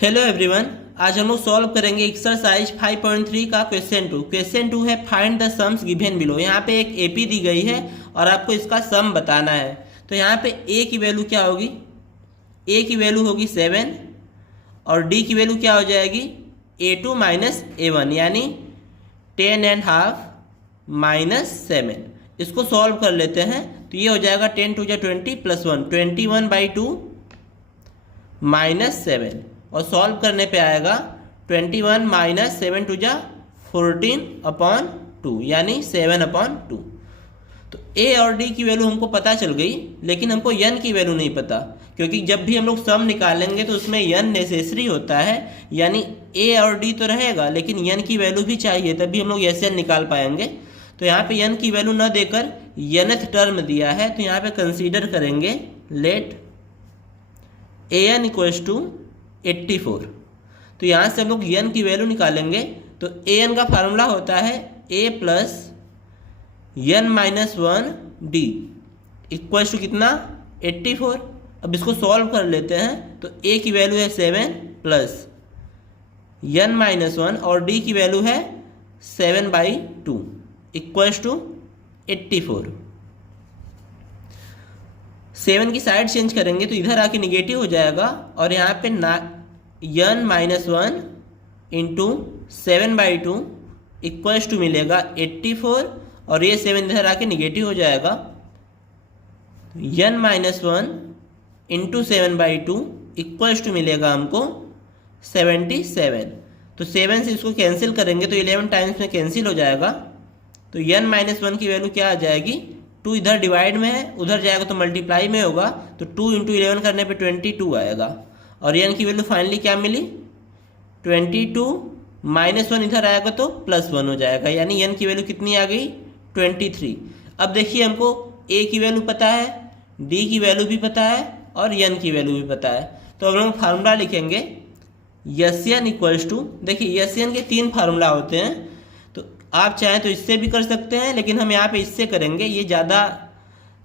Hello everyone, आज हम लोग सॉल्व करेंगे एक्सरसाइज 5.3 का क्वेश्चन 2। क्वेश्चन 2 है find the sums given below. यहाँ पे एक एपी दी गई है और आपको इसका सम बताना है। तो यहाँ पे ए की वैल्यू क्या होगी? ए की वैल्यू होगी 7 और डी की वैल्यू क्या हो जाएगी? A2 माइनस A1 यानी 10.5 माइनस 7। इसको सॉल्व कर लेते हैं तो ये हो जाएगा 10 टू जा 20 प्लस 1 21/2 माइनस 7 और सॉल्व करने पे आएगा 21 माइनस 7 टू जा 14/2 यानी 7/2। तो ए और डी की वैल्यू हमको पता चल गई, लेकिन हमको यन की वैल्यू नहीं पता, क्योंकि जब भी हम लोग सम निकालेंगे तो उसमें यन नेसेसरी होता है। यानी ए और डी तो रहेगा लेकिन यन की वैल्यू भी चाहिए, तभी हम लोग एस एन निकाल पाएंगे। तो यहाँ पे यन की वैल्यू न देकर यनथ टर्म दिया है, तो यहाँ पे कंसीडर करेंगे let a n equals to 84। तो यहाँ से हम लोग यन की वैल्यू निकालेंगे तो ए एन का फार्मूला होता है a plus n minus 1 d equals to कितना? 84। अब इसको सॉल्व कर लेते हैं तो ए की वैल्यू है 7 प्लस यन माइनस 1 और डी की वैल्यू है 7/2 इक्वल्स टू 84। 7 की साइड चेंज करेंगे तो इधर आके निगेटिव हो जाएगा और यहाँ पे n minus 1 into 7/2 equals to मिलेगा 84 और ये 7 इधर आके निगेटिव हो जाएगा। N minus 1 into 7/2 equals to मिलेगा हमको 77। तो 7 से इसको कैंसिल करेंगे तो 11 टाइम्स में कैंसिल हो जाएगा। तो यन माइनस 1 की वैल्यू क्या आ जाएगी? 2 इधर डिवाइड में है, उधर जाएगा तो मल्टीप्लाई में होगा, तो 2 इंटू 11 करने पे 22 आएगा। और यन की वैल्यू फाइनली क्या मिली? 22 माइनस 1 इधर आएगा तो प्लस 1 हो जाएगा, यानी यन की वैल्यू कितनी आ गई? 23। अब देखिए हमको ए की वैल्यू पता है, डी की वैल्यू भी पता है और यन की वैल्यू भी पता है। तो हम लोग फार्मूला लिखेंगे यस एन इक्वल्स टू, देखिए यस एन के 3 फार्मूला होते हैं, तो आप चाहें तो इससे भी कर सकते हैं, लेकिन हम यहाँ पे इससे करेंगे। ये ज़्यादा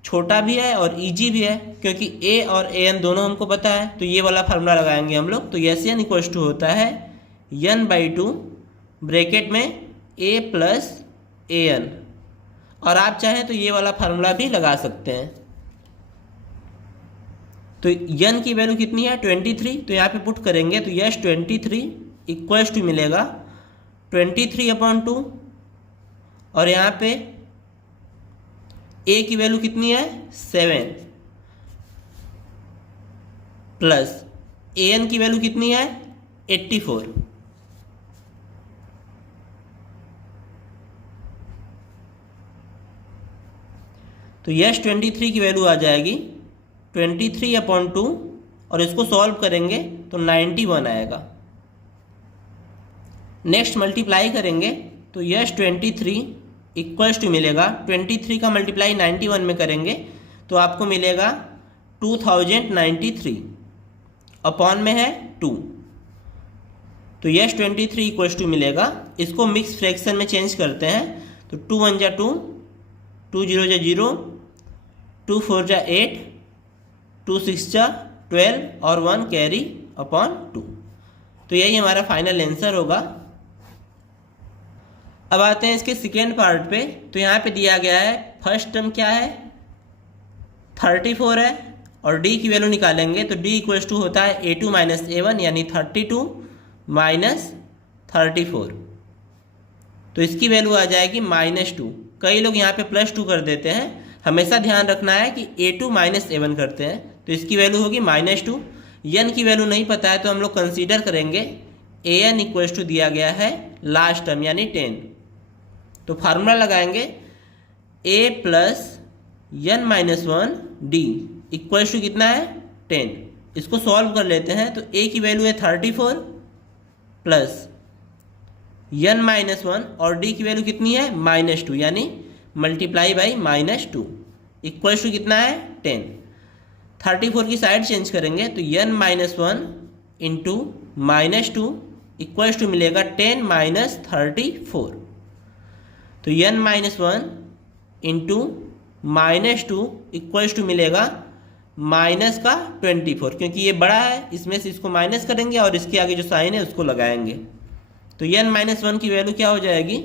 छोटा भी है और इजी भी है, क्योंकि ए और ए एन दोनों हमको पता है, तो ये वाला फार्मूला लगाएंगे हम लोग। तो यस एन इक्वल्स टू होता है n/2 ब्रैकेट में ए प्लस ए एन, और आप चाहें तो ये वाला फार्मूला भी लगा सकते हैं। तो यन की वैल्यू कितनी है? 23। तो यहाँ पे पुट करेंगे तो यस 23 इक्वल्स टू मिलेगा 23/2 और यहाँ पे ए की वैल्यू कितनी है? 7 प्लस ए एन की वैल्यू कितनी है? 84। तो यस 23 की वैल्यू आ जाएगी 23/2 और इसको सॉल्व करेंगे तो 91 आएगा। नेक्स्ट मल्टीप्लाई करेंगे तो यस 23 इक्वल्स टू मिलेगा 23 का मल्टीप्लाई 91 में करेंगे तो आपको मिलेगा 2093 अपॉन में है 2। तो यस 23 इक्वल्स टू मिलेगा, इसको मिक्स फ्रैक्शन में चेंज करते हैं तो 2 1 जा 2, 2 0 जा 0, 2 4 जा 8, 2 6 जा 12 और 1 कैरी अपॉन 2। तो यही हमारा फाइनल आंसर होगा। अब आते हैं इसके सेकेंड पार्ट पे। तो यहाँ पे दिया गया है फर्स्ट टर्म क्या है? 34 है और डी की वैल्यू निकालेंगे तो डी इक्वल्स टू होता है A2 माइनस A1 यानी 32 माइनस 34। तो इसकी वैल्यू आ जाएगी -2। कई लोग यहाँ पे +2 कर देते हैं, हमेशा ध्यान रखना है कि A2 माइनस A1 करते हैं, तो इसकी वैल्यू होगी -2। यन की वैल्यू नहीं पता है तो हम लोग कंसीडर करेंगे an इक्वल्स टू दिया गया है लास्ट टर्म यानी 10। तो फार्मूला लगाएंगे a plus n minus 1 d equals to कितना है? 10। इसको सॉल्व कर लेते हैं तो a की वैल्यू है 34 प्लस यन माइनस 1 और डी की वैल्यू कितनी है? -2 यानी मल्टीप्लाई बाई -2 इक्वल्स टू कितना है? 10। 34 की साइड चेंज करेंगे तो n minus 1 into -2 equals to मिलेगा 10 माइनस 34। तो n -1 इंटू -2 इक्वल्स टू मिलेगा माइनस का 24, क्योंकि ये बड़ा है इसमें से इसको माइनस करेंगे और इसके आगे जो साइन है उसको लगाएंगे। तो n-1 की वैल्यू क्या हो जाएगी,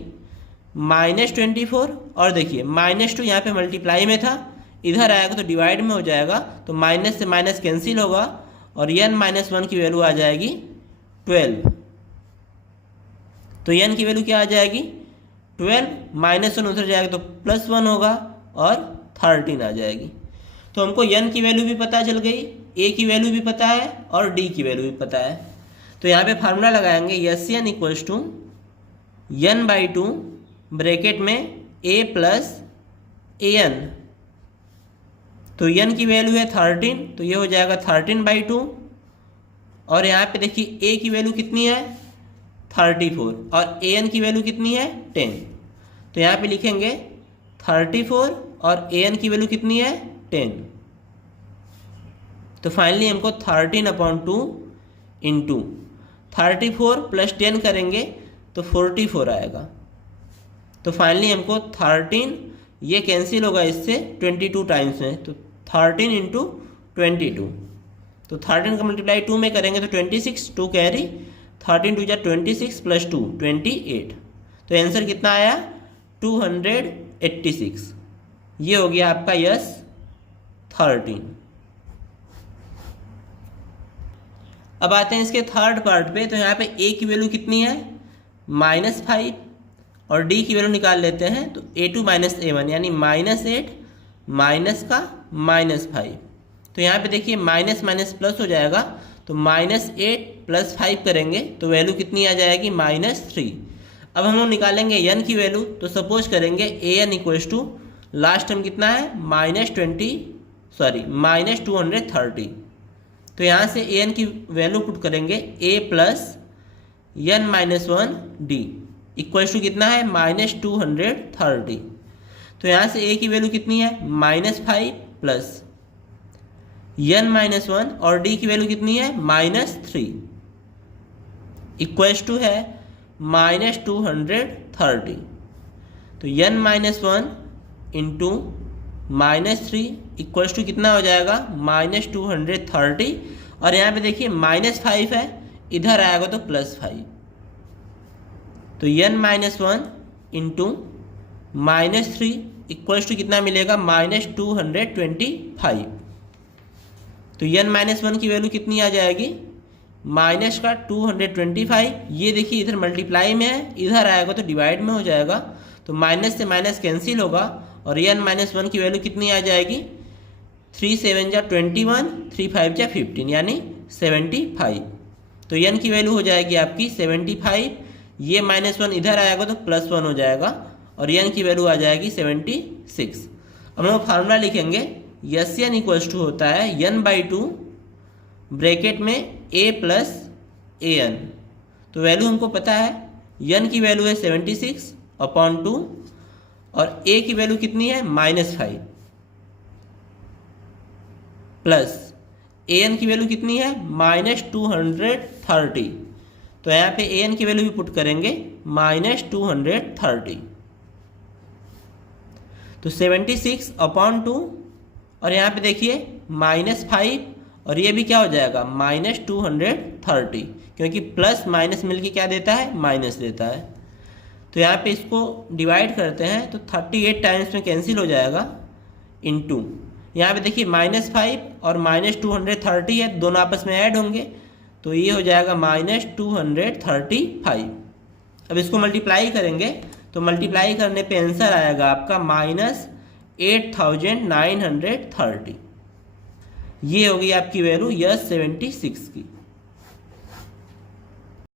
-24। और देखिए -2 यहाँ पे मल्टीप्लाई में था, इधर आएगा तो डिवाइड में हो जाएगा, तो माइनस से माइनस कैंसिल होगा और n-1 की वैल्यू आ जाएगी 12। तो n की वैल्यू क्या आ जाएगी 12, -1 उधर जाएगा तो +1 होगा और 13 आ जाएगी। तो हमको n की वैल्यू भी पता चल गई, a की वैल्यू भी पता है और d की वैल्यू भी पता है। तो यहाँ पे फार्मूला लगाएंगे Sn = n/2 ब्रैकेट में a + an। तो n की वैल्यू है 13, तो ये हो जाएगा 13/2। और यहाँ पे देखिए a की वैल्यू कितनी है 34 और an की वैल्यू कितनी है 10। तो यहाँ पे लिखेंगे 34 और an की वैल्यू कितनी है 10। तो फाइनली हमको 13/2 इंटू 34 + 10 करेंगे तो 44 आएगा। तो फाइनली हमको 13, ये कैंसिल होगा इससे 22 टाइम्स में, तो 13 × 22। तो 13 का मल्टीप्लाई 2 में करेंगे तो 26, 2 कैरी, 13 × 2 = 26 + 2 28। तो आंसर कितना आया 286। ये हो गया आपका यस 13। अब आते हैं इसके थर्ड पार्ट पे। तो यहाँ पे a की वैल्यू कितनी है -5 और d की वैल्यू निकाल लेते हैं। तो a2 - a1 यानी -8 माइनस का -5। तो यहाँ पे देखिए माइनस माइनस प्लस हो जाएगा, तो -8 + 5 करेंगे तो वैल्यू कितनी आ जाएगी -3। अब हम लोग निकालेंगे n की वैल्यू। तो सपोज करेंगे an = लास्ट टर्म कितना है -230। तो यहाँ से an की वैल्यू पुट करेंगे a + n-1d = कितना है -230। तो यहाँ से a की वैल्यू कितनी है -5 + n-1 और d की वैल्यू कितनी है -3 इक्वल्स टू है -230। तो n-1 इंटू -3 इक्वल्स टू कितना हो जाएगा -230। और यहाँ पे देखिए -5 है, इधर आएगा तो +5। तो n-1 इंटू -3 इक्वल्स टू कितना मिलेगा -225। तो n-1 की वैल्यू कितनी आ जाएगी -225। ये देखिए इधर मल्टीप्लाई में है, इधर आएगा तो डिवाइड में हो जाएगा, तो माइनस से माइनस कैंसिल होगा और n-1 की वैल्यू कितनी आ जाएगी 3 7 = 21, 3 5 = 15 यानी 75। तो n की वैल्यू हो जाएगी आपकी 75। ये -1 इधर आएगा तो +1 हो जाएगा और n की वैल्यू आ जाएगी 76। अब हम फार्मूला लिखेंगे Sn = होता है n/2 ब्रैकेट में a + an। तो वैल्यू हमको पता है, n की वैल्यू है 76/2 और a की वैल्यू कितनी है -5 प्लस an की वैल्यू कितनी है -230। तो यहाँ पे an की वैल्यू भी पुट करेंगे -230। तो 76/2 और यहाँ पे देखिए -5 और ये भी क्या हो जाएगा -230, क्योंकि प्लस माइनस मिलके क्या देता है माइनस देता है। तो यहाँ पे इसको डिवाइड करते हैं तो 38 टाइम्स में कैंसिल हो जाएगा इंटू यहाँ पे देखिए -5 और -230 है, दोनों आपस में ऐड होंगे तो ये हो जाएगा -235। अब इसको मल्टीप्लाई करेंगे तो मल्टीप्लाई करने पे आंसर आएगा आपका -8930। ये होगी आपकी वैल्यू यस 76 की।